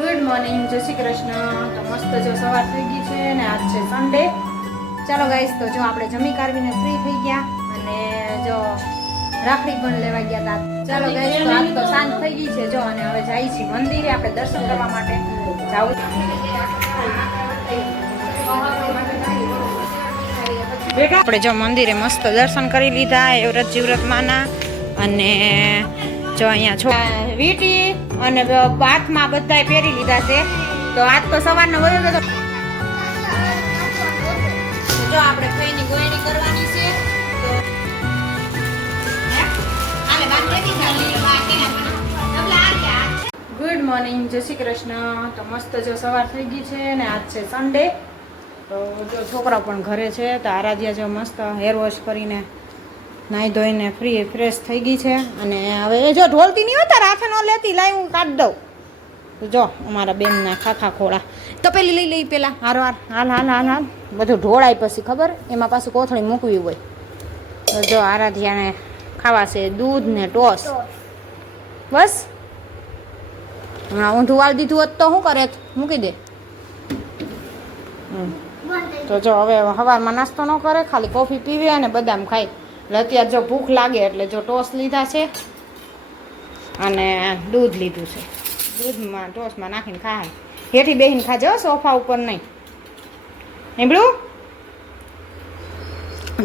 Good morning. જય શ્રી કૃષ્ણ. તો મસ્ત જો સવાર થઈ ગઈ છે ને આજ છે સન્ડે ચાલો ગાઈશ તો જો આપણે જમી કારવીને ફ્રી થઈ ગયા અને જો રાખડી પણ લેવા ગયા હતા ચાલો ગાઈશ તો આજ તો શાંત થઈ ગઈ છે જો અને હવે જઈએ છીએ મંદિરે આપણે દર્શન કરવા માટે. જાવું આપણે જો મંદિરે મસ્ત દર્શન કરી લીધા એ વ્રત જીવ્રત માના અને જો અહીંયા છો. વીટી અને હાથમાં બધાય પહેરી લીધા છે. તો આજ તો સવારનો વયો ગયો તો જો આપણે કોઈની ગોયણી કરવાની છે. તો. ગુડ મોર્નિંગ જય શ્રી કૃષ્ણ. તો મસ્ત જો સવાર થઈ ગઈ છે ને આજ છે સન્ડે તો જો છોકરા પણ ઘરે છે તો આરાધ્યા જો મસ્ત હેર વોશ કરીને નાહી ધોઈને ફ્રી ફ્રેશ થઈ ગઈ છે. અને હવે જો ઢોલતી નહીં હોતા હાથે ન લેતી, લાઈ હું કાઢ દઉં. જો અમારા બેનના ખાખા ખોળા. તો પેલી લઈ લઈ પેલા, હાર હાર, હાલ હાલ હાલ હાલ. બધું ઢોળાય પછી ખબર? એમાં પાછું કોથળી મૂકવી હોય. જો આરાધ્યાને ખાવા છે દૂધ ને ટોસ. બસ. હા, ઊંધું વાળ દીધું હોત તો શું કરે? મૂકી દે. તો જો હવે સવારમાં નાસ્તો ન કરે, ખાલી કોફી પીવે અને બદામ ખાય. એટલે અત્યારે જો ભૂખ લાગે એટલે જો ટોસ લીધા છે અને દૂધ લીધું છે. દૂધમાં ટોસમાં નાખીને ખાય હેઠી બેહીને ખાજો સોફા ઉપર નહીં. સાંભળ્યું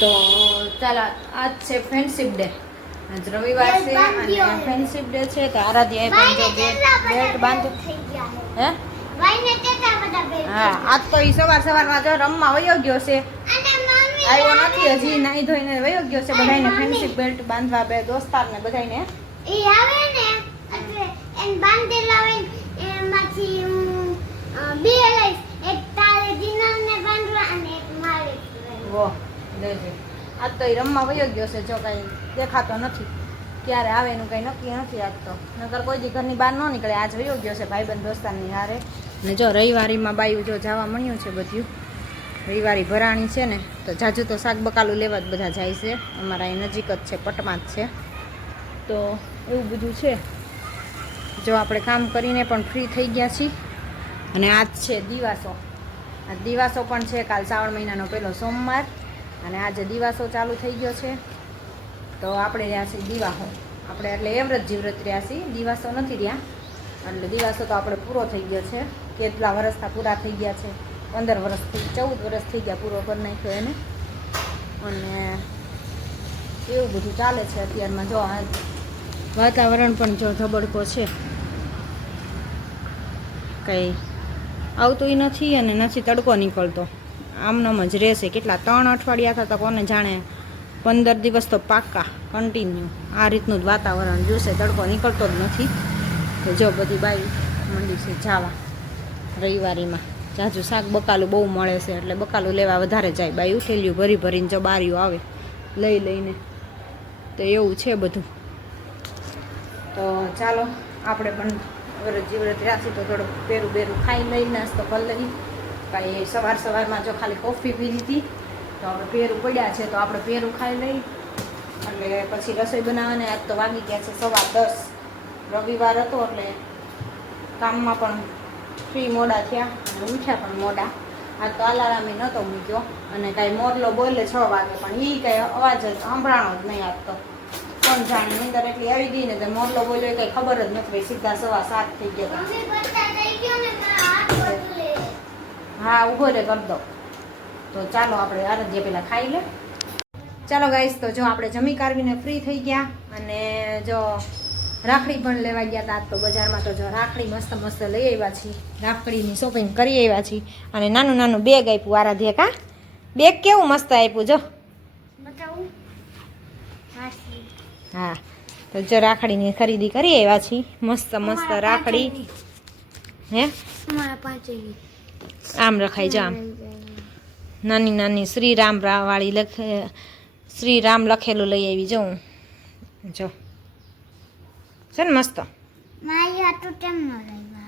તો ચાલો આજ છે ફ્રેન્ડશીપ ડે આજ રવિવાર છે અને ફ્રેન્ડશીપ ડે છે તો આરાધ્યાએ પણ જો બેટ બાંધ હે? હા આજ તો ઈ સવાર સવારમાં જો રમવા વયો ગયો છે. આવ્યો નથી. હજી નાઈ ધોઈને વયો ગયો છે. બધાને ફ્રેન્ડશિપ બેલ્ટ બાંધવા બે દોસ્તારને બધાને વો લેજે આજ તો રમવા વયો ગયો છે. જો કઈ દેખાતો નથી. ક્યારે આવે એનું કઈ નક્કી નથી આજ તો. નકર કોઈ દી ઘરની બહાર ન નીકળે. આજ વયો ગયો છે ભાઈબંધ દોસ્તારની હારે. ને જો રવિવારીમાં બાયું જો જવા મળ્યું છે બધું. રવિવારી ભરાણી છે ને, તો જાજુ તો શાક બકાલું લેવા જ બધા જાય છે. અમારા અહીં નજીક જ છે, પટમાં જ છે. તો એવું બધું છે. જો આપણે કામ કરીને પણ ફ્રી થઈ ગયા છીએ. અને આજ છે દિવાસો. આ દિવાસો પણ છે કાલ શ્રાવણ મહિનાનો પહેલો સોમવાર. અને આજે દિવાસો ચાલુ થઈ ગયો છે. તો આપણે રહ્યા છીએ દિવાસો આપણે એટલે એવરત જીવ્રત રહ્યા છીએ. દિવાસો નથી રહ્યા. એટલે દિવાસો તો આપણે પૂરો થઈ ગયો છે. કેટલા વરસતા પૂરા થઈ ગયા છે. પંદર વર્ષથી ચૌદ વર્ષ થઈ ગયા પૂરો કરી નાખ્યો એને. અને એવું બધું ચાલે છે અત્યારમાં. જો આ વાતાવરણ પણ જો ધબડકો છે. કંઈ આવતું નથી અને નથી તડકો નીકળતો. આમનામ જ રહેશે. કેટલા ત્રણ અઠવાડિયા થતા કોને જાણે પંદર દિવસ તો પાક્કા કન્ટિન્યુ આ રીતનું જ વાતાવરણ જોશે. તડકો નીકળતો જ નથી. તો જો બધી બાઈ મંડી છે જાવા રવિવારીમાં. જાજુ શાક બકાલું બહુ મળે છે એટલે બકાલું લેવા વધારે જાય. બાઈ ઉઠેલ્યું ભરી ભરીને જો બારીઓ આવે, લઈ લઈને. તો એવું છે બધું. તો ચાલો, આપણે પણ વ્રત જીવ્રત રાખી તો થોડુંક પેરું બેરું ખાઈ લઈ, નાસ્તો કરી લઈ. કાંઈ સવાર સવારમાં જો ખાલી કોફી પી લીધી, તો આપણે પેરું પડ્યા છે તો આપણે પેરું ખાઈ લઈ. એટલે પછી રસોઈ બનાવવાને આજ તો વાગી ગયા છે સવા દસ. રવિવાર હતો એટલે કામમાં પણ ફ્રી મોડા થયા. અને ઉઠ્યા પણ મોડા. આ તો અલારામે નહોતો મૂક્યો. અને કાંઈ મોરલો બોલે છ વાગે પણ એ કાંઈ અવાજ જ સંભળાણો જ નહીં આપતો. કોણ જાણે નીંદર એટલી આવી ગઈ ને તો મોરલો બોલ્યો કંઈ ખબર જ નથી. સીધા સવા સાત થઈ ગયા હા ઊભો રે કરી દો. તો ચાલો આપણે આરાધ્ય પહેલાં ખાઈ લે. ચાલો ગાઈસ તો જો આપણે જમી કારવીને ફ્રી થઈ ગયા. અને જો રાખડી પણ લેવા ગયા હતા તો બજારમાં તો જો રાખડી મસ્ત મસ્ત લઈ આવ્યા છીએ. રાખડીની શોપિંગ કરી આવ્યા છીએ. અને નાનું નાનું બેગ આપ્યું આરાધ્ય કા? બેગ કેવું મસ્ત આપ્યું જો. હા તો જો રાખડીની ખરીદી કરી આવ્યા છીએ. મસ્ત મસ્ત રાખડી. હે? આમ રખાય જો આમ. નાની નાની શ્રીરામ રામ વાળી લખે શ્રીરામ લખેલું લઈ આવી જો હું. જો. છે ને મસ્ત?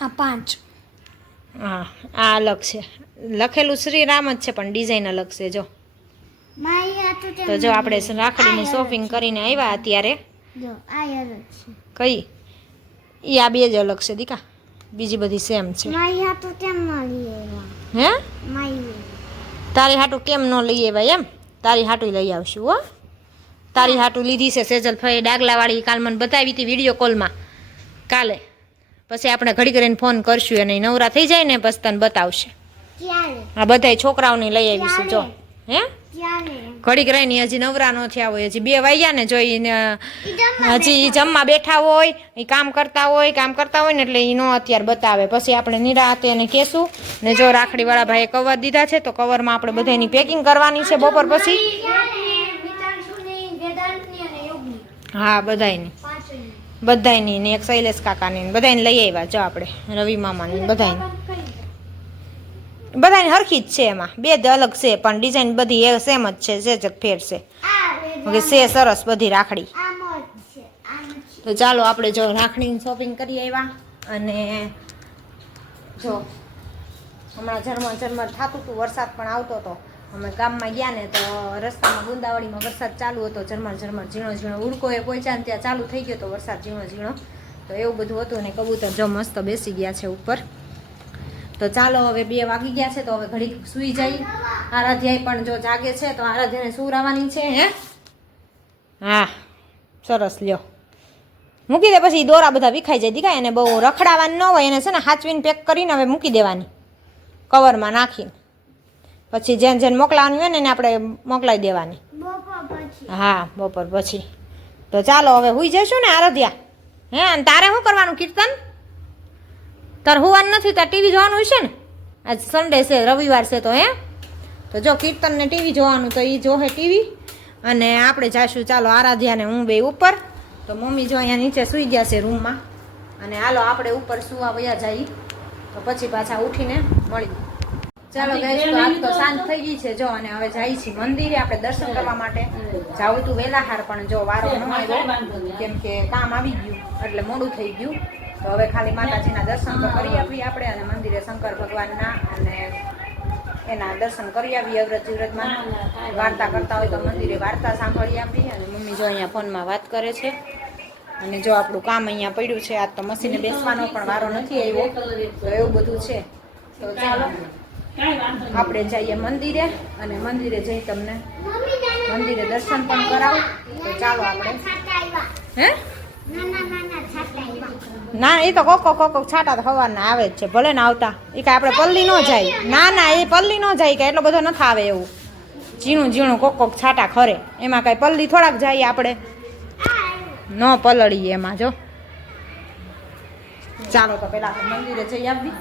આ પાંચ. હા આ અલગ છે. લખેલું શ્રીરામ જ છે પણ ડિઝાઇન અલગ છે જો. તો જો આપણે રાખડીની શોપિંગ કરીને આવ્યા અત્યારે. જો આ કઈ? એ આ બે જ અલગ છે દીકા. બીજી બધી સેમ છે. હે? તારી હાટું કેમ ન લઈએ ભાઈ એમ? તારી હાટું લઈ આવશું હો. તારી હાટું લીધી છે સેજલ ફઈ ડાગલાવાળી કાલ મને બતાવી હતી વીડિયો કોલમાં. કાલે. પછી આપણે ઘડી કરીને ફોન કરશું અને નવરા થઈ જાય ને પછી તને બતાવશે. આ બધાય છોકરાઓને લઈ આવીશું જો. હે? ઘડીક રહીને હજી નવરા ન થયા હોય. હજી બે વાગ્યા ને જોઈને હજી જમવા બેઠા હોય એ કામ કરતા હોય કામ કરતા હોય ને એટલે એ નો અત્યારે બતાવે. પછી આપણે નિરાતે એને કહેશું ને જો રાખડીવાળા ભાઈએ કવર દીધા છે તો કવરમાં આપણે બધાની પેકિંગ કરવાની છે બપોર પછી. હા, બધાયની. બધાયની ને એક શૈલેષ કાકાની બધાયને લઈ આવ્યા જો આપણે, રવિ મામાની બધાયની. બધાની હરખી જ છે એમાં. બે જ અલગ છે, પણ ડિઝાઇન બધી એ સેમ જ છે, જે જ ફેર છે. હવે છે સરસ બધી રાખડી. તો ચાલો આપણે જો રાખડીની શોપિંગ કરી આવ્યા અને જો હમણાં ઝરમર ઝરમર થતું હતું વરસાદ પણ આવતો હતો અમે ગામમાં ગયા ને તો રસ્તામાં ગુંદાવાડીમાં વરસાદ ચાલુ હતો, ઝરમર ઝરમર ઝીણો ઝીણો ઉડકોએ પહોંચ્યા ને ત્યાં ચાલુ થઈ ગયો તો વરસાદ ઝીણો ઝીણો. તો એવું બધું હતું ને કબૂતર જો મસ્ત બેસી ગયા છે ઉપર. તો ચાલો હવે બે વાગી ગયા છે તો હવે ઘડીક સૂઈ જઈ. આરાધ્યાય પણ જો જાગે છે તો આરાધ્યાને સુરાવાની છે, હે? હા, સરસ, લ્યો. મૂકી દે પછી દોરા બધા વિખાઈ જાય દીખાય એને બહુ રખડાવાની ન હોય, એને છે ને હાચવીને પેક કરીને હવે મૂકી દેવાની. કવરમાં નાખીને. પછી જેને જેને મોકલાવાની હોય ને એને આપણે મોકલાવી દેવાની. હા બપોર પછી. તો ચાલો હવે હુઈ જઈશું ને આરાધ્યા. હે અને તારે શું કરવાનું કીર્તન? તારે હોવાનું નથી તાર ટીવી જોવાનું હશે ને? આજ સન્ડે છે રવિવાર છે તો હે? તો જો કીર્તનને ટીવી જોવાનું તો એ જોહે ટીવી. અને આપણે જાશું ચાલો આરાધ્યાને હું બે ઉપર. તો મમ્મી જો અહીંયા નીચે સૂઈ ગયા છે રૂમમાં અને હાલો આપણે ઉપર સુવા વયા જઈએ. તો પછી પાછા ઉઠીને મળી ચાલો guys, તો આજ તો શાંત થઈ ગઈ છે. જો અને હવે જાય છે મંદિરે આપણે દર્શન કરવા માટે. જાવું તું વેલાહાર પણ જો વારો ન આવ્યો કેમ કે કામ આવી ગયું એટલે મોડું થઈ ગયું. તો હવે ખાલી માતાજીના દર્શન તો કરી આપીએ આપણે અને મંદિરે શંકર ભગવાનના અને એના દર્શન કરી આવીએ અવ્રત વ્રતમાં વાર્તા કરતા હોય તો મંદિરે વાર્તા સાંભળી આપી અને મમ્મી જો અહીંયા ફોનમાં વાત કરે છે. અને જો આપણું કામ અહીંયા પડ્યું છે આજ તો મશીને બેસવાનો પણ વારો નથી આવ્યો. તો એવું બધું છે. તો ચાલો. આપણે જઈએ મંદિરે અને મંદિરે જઈ તમને મંદિરે દર્શન પણ કરાવું. તો ચાલો આપણે. હે? ના એ તો કોકો કોકો છાટા તો હવારના આવે જ છે. ભલે ને આવતા. એ કાંઈ આપણે પલ્લી ન જાય. ના ના એ પલ્લી ન જાય. કે એટલો બધો નથી આવે એવું. ઝીણું ઝીણું કોક કોક છાટા ખરે. એમાં કાંઈ પલ્લી થોડાક જાય આપણે. ન પલળીએ એમાં, જો. ચાલો તો પેલા મંદિરે જઈ આવી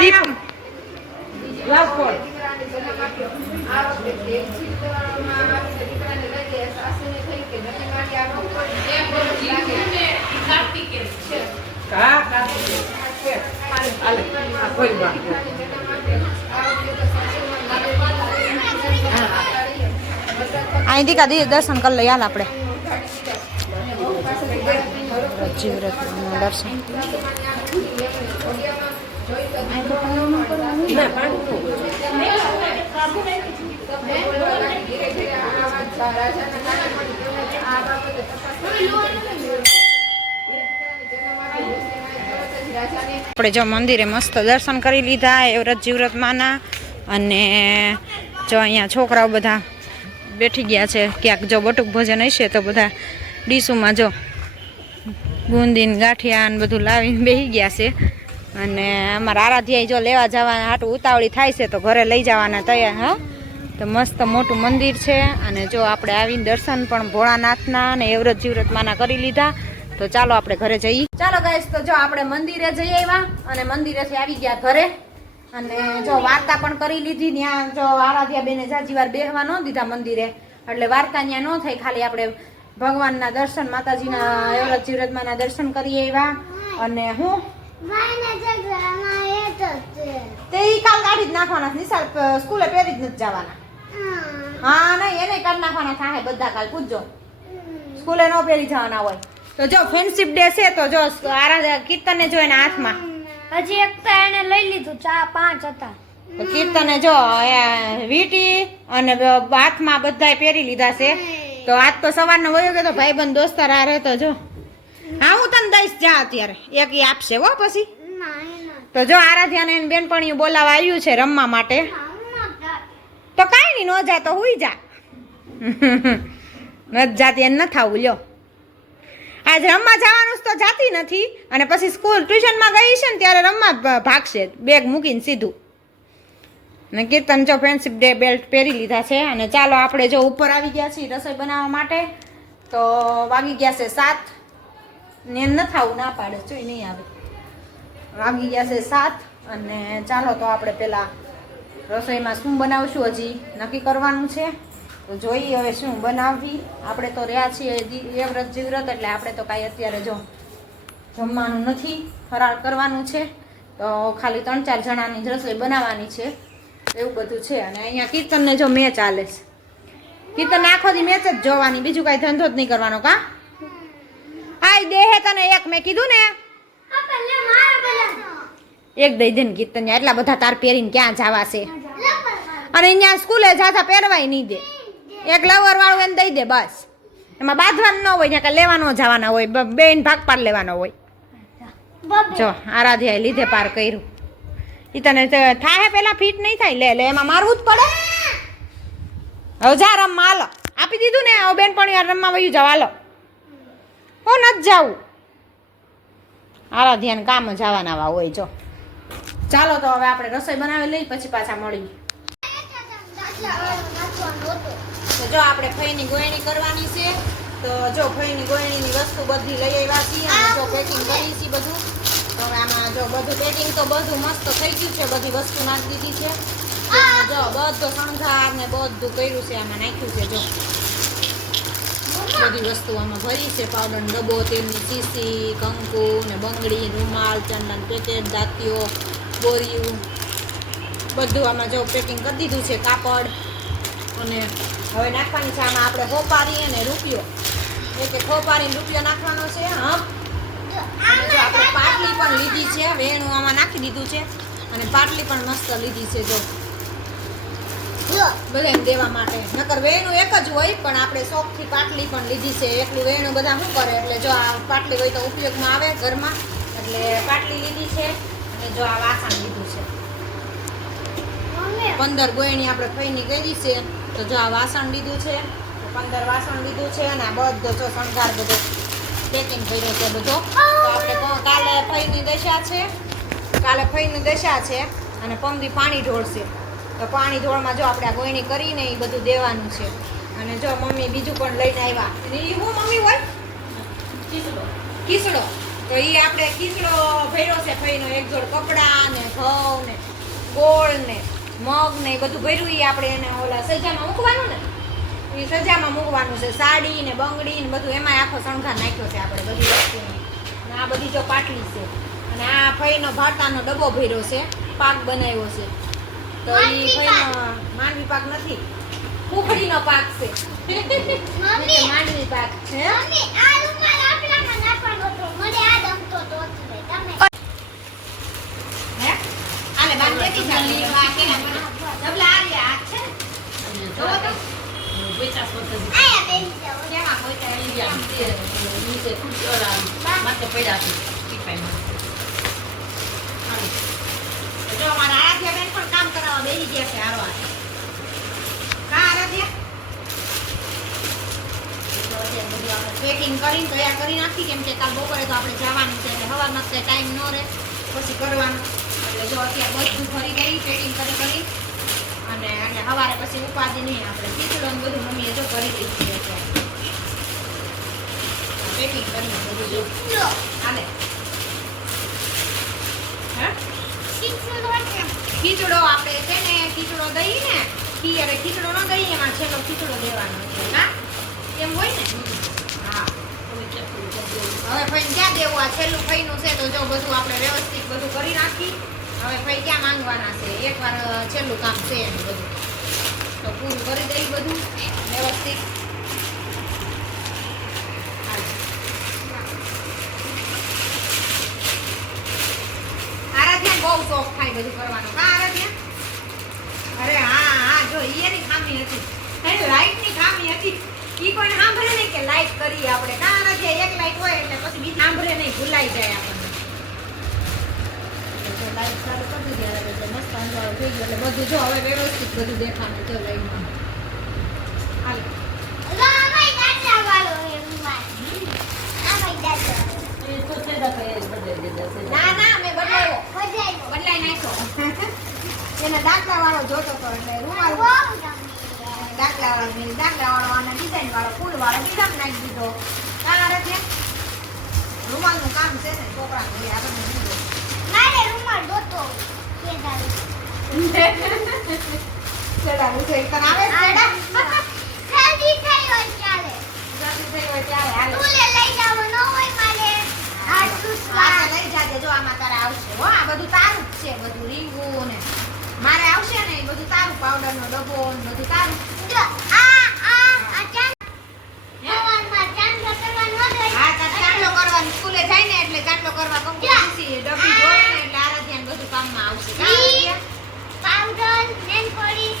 દીપ. લાવ ફોન અહીંથી કાઢી દી દર્શન કરી લઈ હાલ આપણે. જીવરતનું દર્શન આપણે જો મંદિરે મસ્ત દર્શન કરી લીધા, એવરત વ્રત જીવરત માના અને જો અહીંયા છોકરાઓ બધા બેઠી ગયા છે, ક્યાંક જો બટુક ભોજન હશે તો બધા ડીશુમાં જો બુંદી ને ગાંઠિયા ને બધું લાવીને બેસી ગયા છે. અને અમારા આરાધ્યાય જો લેવા જવાના હાટું ઉતાવળી થાય છે તો ઘરે લઈ જવાના તૈયાર, હા? તો મસ્ત મોટું મંદિર છે. અને જો આપણે આવીને દર્શન પણ ભોળાનાથના અને એવરત જીવરત માના કરી લીધા, તો ચાલો આપણે ઘરે જઈએ. ચાલો ગાઈશ તો જો આપણે મંદિરે જઈ આવ્યા અને મંદિરેથી આવી ગયા ઘરે. અને જો વાર્તા પણ કરી લીધી, ત્યાં જો આરાધ્યા બેને જાજી વાર બેહવા ન દીધા મંદિરે. એટલે વાર્તા ત્યાં ન થઈ, ખાલી આપણે ભગવાનના દર્શન માતાજીના એવરત જીવરતમાના દર્શન કરી એવા અને હું? તે ઈ કાલ કાઢી જ નાખવાના નિશાળ સ્કૂલે પહેરી જ નથી જવાના. હા. નહીં એને કાઢી નાખવાના થાય બધા કાલ. પૂછજો. સ્કૂલે ન પહેરી જવાના હોય. તો જો ફ્રેન્ડશિપ ડે છે તો જો કીર્તન ને જો એના હાથમાં. હજી એક તો એને લઈ લીધું ચા પાંચ હતા. તો કીર્તને જો એ વીટી અને હાથમાં બધાય પહેરી લીધા છે. તો આજ તો સવારનો વયો ગયો તો ભાઈબંધ દોસ્તાર આ રહેતો જો. હા, હું તને દઈશ જા અત્યારે. એક એ આપશે હો પછી. તો જો આરાધ્યાને એને બેનપણીયું બોલાવા આવ્યું છે રમવા માટે. તો કાંઈ નહીં, ન જા તો હુઈ જા. નથી જાતી એને ન થાવું, લ્યો. આજ રમવા જવાનું તો જાતી નથી. અને પછી સ્કૂલ ટ્યુશનમાં ગઈ છે ને ત્યારે રમવા ભાગશે. બેગ મૂકીને સીધું. ને કીર્તન જો ફ્રેન્ડશીપ ડે બેલ્ટ પહેરી લીધા છે. અને ચાલો આપણે જો ઉપર આવી ગયા છીએ રસોઈ બનાવવા માટે, તો વાગી ગયા છે સાત. ને ન થવું ના પાડે, જોઈ નહીં આવે. વાગી ગયા છે સાત અને ચાલો તો આપણે પહેલાં રસોઈમાં શું બનાવશું હજી? નક્કી કરવાનું છે? તો જોઈએ હવે શું બનાવવી. આપણે તો રહ્યા છીએ એ વ્રત જીવ્રત એટલે આપણે તો કાંઈ અત્યારે જો જમવાનું નથી, ફરાળ કરવાનું છે. તો ખાલી ત્રણ ચાર જણાની જ રસોઈ બનાવવાની છે. એવું બધું છે. અને અહીંયા કીર્તનને જો મેચ ચાલે છે. કીર્તન આખો દી મેચ જ જોવાની. બીજું કાંઈ ધંધો જ નહીં કરવાનો કા? આય દેહે તને એક મેં કીધું ને. એક દઈ દે ને કીર્તન એટલા બધા તાર પહેરીને ક્યાં જવા છે? અને અહીંયા સ્કૂલે જાતા પહેરવાય નહીં દે. એક લવર વાળું એને દઈ દે બસ. એમાં બાંધવાનું ન હોય ત્યાં લેવાનો જવાના હોય. બેન ભાગ પાડ લેવાનો હોય. જો આરાધ્યાએ લીધે પાર કર્યું. ઈ તને થાહે પેલા ફિટ નહીં થાય? લે લે, એમાં મારવું જ પડે. હવે જા, રમવા હાલો. આપી દીધું ને, હવે બેન પણ રમવા વયું, જવા હાલો. હો, નથી જાવું. આરાધ્યાને કામ જવાના આવા હોય, જો. ચાલો તો હવે આપણે રસોઈ બનાવી લઈ, પછી પાછા મળી તો જો આપણે ફઈની ગોયણી કરવાની છે. તો જો ફઈની ગોયણીની વસ્તુ બધી લઈ આવ્યા છીએ, અને જો પેકિંગ કરી છે બધું. હવે આમાં જો બધું પેકિંગ તો બધું મસ્ત થઈ ગયું છે, બધી વસ્તુ નાખી દીધી છે. જો બધો શણગાર ને બધું કર્યું છે, આમાં નાખ્યું છે, જો. બધી વસ્તુ આમાં ભરી છે પાવડર ડબ્બો, તેલની ચીસી કંકુ ને બંગડી રૂમાલ, ચંદન પેકેટ દાંતીઓ બોરિયું બધું આમાં જો પેકિંગ કરી દીધું છે, કાપડ. અને હવે નાખવાની છે, આમાં આપણે ખોપારી અને રૂપિયો. એટલે ખોપારી રૂપિયો નાખવાનો છે, હા. જો આપણે પાટલી પણ લીધી છે વેણું આમાં નાખી દીધું છે અને પાટલી પણ મસ્ત લીધી છે જો. બધાને દેવા માટે. નકર વેણું એક જ હોય પણ આપણે શોખથી પાટલી પણ લીધી છે. એટલું વેણું બધા શું કરે? એટલે જો આ પાટલી હોય તો ઉપયોગમાં આવે ઘરમાં. એટલે પાટલી લીધી છે અને જો આ વાસણ લીધું છે. પંદર ગોયણી આપણે ફઈની કરી છે તો જો આ વાસણ લીધું છે પંદર વાસણ લીધું છે અને આ બધો જો શણગાર બધો પેકિંગ કર્યો છે બધો. તો આપણે કાલે ફઈની દશા છે. કાલે ફઈની દશા છે અને પમદી પાણી ઢોળશે તો પાણી ઢોળમાં જો આપણે આ ગોયણી કરીને એ બધું દેવાનું છે. અને જો મમ્મી બીજું પણ લઈને આવ્યા. અને એ હું મમ્મી હોય? ખીચડો તો એ આપણે કીસડો ભર્યો છે ફઈનો. એક જોડ કપડાં ને ઘઉં ને ગોળ ને મગ ને એ બધું ભર્યું એ આપણે એને ઓલા સજામાં મૂકવાનું ને. એ સજામાં મૂકવાનું છે સાડી ને બંગડી ને બધું એમાં આખો શણગાર નાખ્યો છે આપણે બધી વસ્તુની. અને આ બધી જો પાટલી છે. અને આ ફઈનો ભાટાનો ડબ્બો ભર્યો છે પાક બનાવ્યો છે. તો એ ફઈનો માંડવી પાક નથી કુકડીનો પાક છે. માનવી માંડવી પાક છે. મમ્મી આ રૂમાલ આપણામાં નાખવાનો હતો. મને આ તો જ નહીં. તમે? હે? આલે બાંધ આ કેના ડબલા આ રહ્યા આ fotos. ને? જોવો તો આયા બેસી જાઓ કેમાં કોઈ ત્યારે જો અમારા આરાધ્યા બેન પણ કામ કરાવવા બેસી ગયા છે હારો હાથ. કા આરાધ્યા પેકિંગ કરીને તૈયાર કરી નાખી, કેમ કે કાલ બપોરે તો આપણે જવાનું છે એટલે હવામાં ટાઈમ ન રહે, પછી કરવાનું એટલે જો અત્યારે બધું ફરી ગઈ પેકિંગ કરી કરી સવારે પછી ઉપાધિ નહીં. આપણે ખીચડો ને બધું મમ્મીએ જો કરી દીધું છે પેકિંગ કરીને બધું જો. હાલે. ખીચડો આપણે છે ને ખીચડો દઈ ને ખી અરે ખીચડો ન દઈ એમાં છેલ્લો ખીચડો દેવાનો છે. હા? એમ હોય ને? હા. હવે ભાઈ ક્યાં દેવું? આ છેલ્લું ફઈનું છે તો જો બધું આપણે વ્યવસ્થિત બધું કરી નાખી. હવે ભાઈ ક્યાં માંગવાના છે? એકવાર છેલ્લું કામ છે એનું બધું. પૂરું કરી દઈ બધું. વ્યવસ્થિત. આરાધ્યા બહુ શોખ થાય બધું કરવાનો. કા આરાધ્યા? અરે હા હા, જો એની ખામી હતી. લાઈટની ખામી હતી. ઈ પણ સાંભળે નહીં કે લાઇટ કરીએ આપણે. કાં નથી એક લાઇટ હોય એટલે પછી બી સાંભળે નહીં, ભૂલાઈ જાય આપણને. લાઈટ ચાલુ કરી દીધી મસ્ત અંધારું થઈ ગયો. એટલે બધું જો હવે વ્યવસ્થિત બધું દેખાનું જો લાઈટમાં. દાખલા વાળો જોતો હતો એટલે રૂમાલ દાખલા વાળો દાખલા વાળો અને ડિઝાઇન વાળો ફૂલ વાળો બીજામાં નાખી દીધો. તારે છે? રૂમાલનું કામ છે ને છોકરા એ ચડાવું છે તને આવે? જલ્દી થઈ હોય ચાલે. જલ્દી થઈ હોય હાલે. લઈ જવો હોય મારે. આટલું આ સ્વાદ. લઈ જાજે જો આમાં તારે આવશે હો આ બધું તારું જ છે બધું રીંગું ને મારે આવશે ને બધું તારું પાવડર નો ડબ્બો ને બધું તારું જો, આ આ આ ચાંદ હે? સવારમાં ચાંદલો કરવા ન જાય. હા તાર ચાંદલો કરવાનું સ્કૂલે જાય ને એટલે ચાંદલો કરવા કંકુ જા. ખુશી ડબ્બી જોડે ને એટલે આરાધ્યાને બધું કામમાં આવશે કાં ઈ. આરાધ્યા? પાવડર નેલ પોલિશ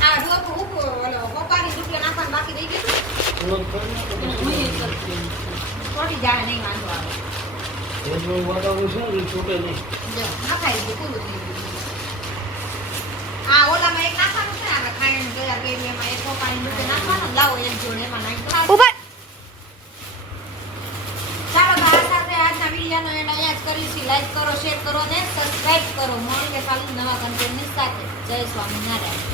આ ડોકું ઓલો રૂપિયા નાખવાનું બાકી રહી ગયું ચોટી જાય નહીં વાંધો આવે. નખાઈ ગયું, પૂરું થઈ ગયું. આ ઓલામાં એક નાખવાનું છે ને આપણે ખાંડની તૈયાર કરી એમાં એક રૂપિયા નાખવાનું લાવો એક જોડે એમાં નાખી દો. ચાલો તો આ સાથે આજના વિડીયોનો છીએ લાઈક કરો શેર કરો ને સબસ્ક્રાઇબ કરો. મળીએ કાલે નવા કન્ટેન્ટની સાથે. જય સ્વામિનારાયણ.